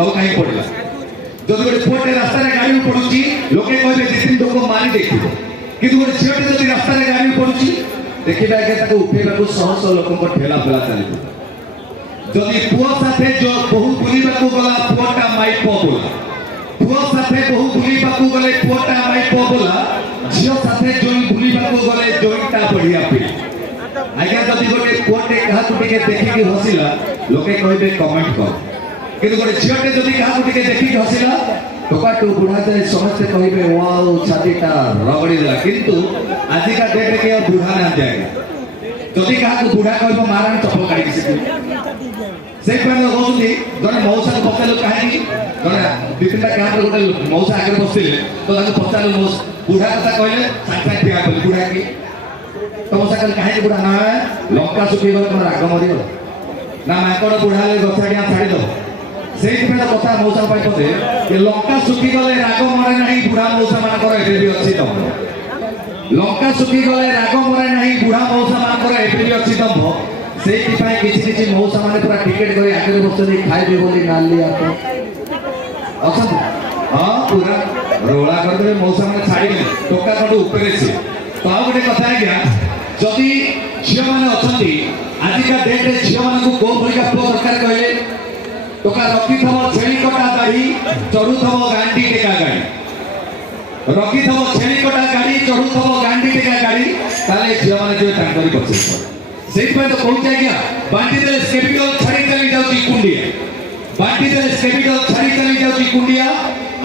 नौ कहीं पड़ला जब गोटे पुअटे रास्ता गाड़ी पड़ुची लोके कहबे दी तीन लोक मारी देखिबो किंतु गोटे झीलटे जब रास्ता गाड़ी पड़ुची देखिबा के ताको उठेबाको शह शह लोकक ठेला फेला चलिबो जदि पुआ साथे जो बहु बुलीबाको गला पुआटा माइप बोला पुआ साथे बहु बुलीबाको गले पुआटा माइप बोला झियो साथे जोई बुलीबाको गले जोईटा बढ़िया पे आज्ञा जदि गोटे पुआटे काहाकु टिके देखिके हसिला लोके कहबे कमेंट कर किंतु गोटे झियोटे जदि काहाकु टिके देखिके हसिला टोकाटो बुढ़ाते समस्ते कहबे वाओ छातीटा रगड़ी देला किंतु आजिका डेट के बुढ़ा ना जाएगा जदि काहाकु बुढ़ा कहबो मारण चप्पल काढी से से पहले कहउती जने मौसा को पचालो काहे जने बिपिनटा काहे गोटे मौसा आगे बसले तो ताको पचालो मौस बुढ़ा कथा कहले साथ ठिया कहले बुढ़ा की तो मौसा कहले काहे बुढ़ा ना लंका सुखी गले तोर राग मरियो ना माकड़ बुढ़ा ले गछाडिया छाड़ी दो सेही पहले कथा मौसा पाइ पते कि लंका सुखी गले राग मरे नाही बुढ़ा मौसा मानकर एबे भी अछि तम लंका सुखी गले राग मरे नाही बुढ़ा मौसा मानकर एबे भी अछि तम सेही किसी मौसा माने पूरा टिकेट कर आगे बसते खाइबे बोली नाली आप अच्छा हाँ पूरा रोला करदे मौसा माने छाड़ी टोका कटू ऊपर से तो आ गोटे कथा आज्ञा जदि झील मैंने अच्छा आजिका डेट रे झील मान को भलिका पुआ दरकार कहले टोका रखी थब छेली कटा दाढ़ी चढ़ू थब गांडी टेका गाड़ी रखी थब छेली कटा गाड़ी चढ़ू थब गांडी टेका गाड़ी ताले झील माने जो टांगरी बचे सेही तो कहूँ आज्ञा बांटी देले कैपिटल छाड़ी चली जाउची कुंडिया बांटी देले कैपिटल छाड़ी चली जाउची कुंडिया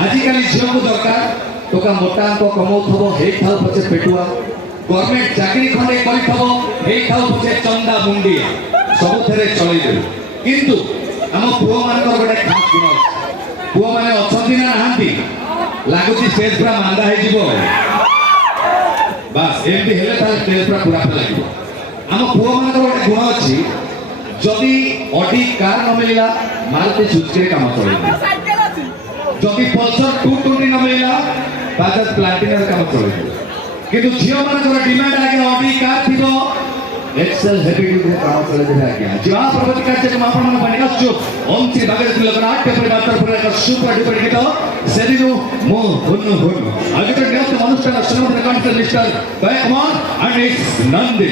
आजिकाली झील को दरकार टोका मोटा को कमौथबो हे थाउ पछे पेटुआ गवर्नमेंट चाकरी खंडे करिथबो हे थाउ पछे चंदा मुंडिया सब थेरे चलै दे किंतु हम पुओ मानकर गोटे खास गुण पुओ माने अछंती ना नाहंती लागुची स्टेज पूरा मांदा हे जीवो बस एमती हेले ताले स्टेज पूरा लागिबो आम पुआ मान गोटे गुण अच्छी जदि अडी कार न मिलला मारुति सुजुकी काम चल जदि पल्सर 220 न मिलला बाजाज प्लाटिना काम चल किंतु झियो मान डिमांड आगे अडी कार थिबो एक्सेल हेवी ड्यूटी काम चले दे आज्ञा जीवा प्रगति कार्यक्रम आपण मन बनिका छु ओम श्री भगवती लोकनाट्य परिवार पर एक सुपर डुपर गीत सेदिनु मो हुन हुन आगे तो नेक्स्ट अनुष्ठान श्रीमती कंठ मिस्टर बैकमन एंड इट्स नंदी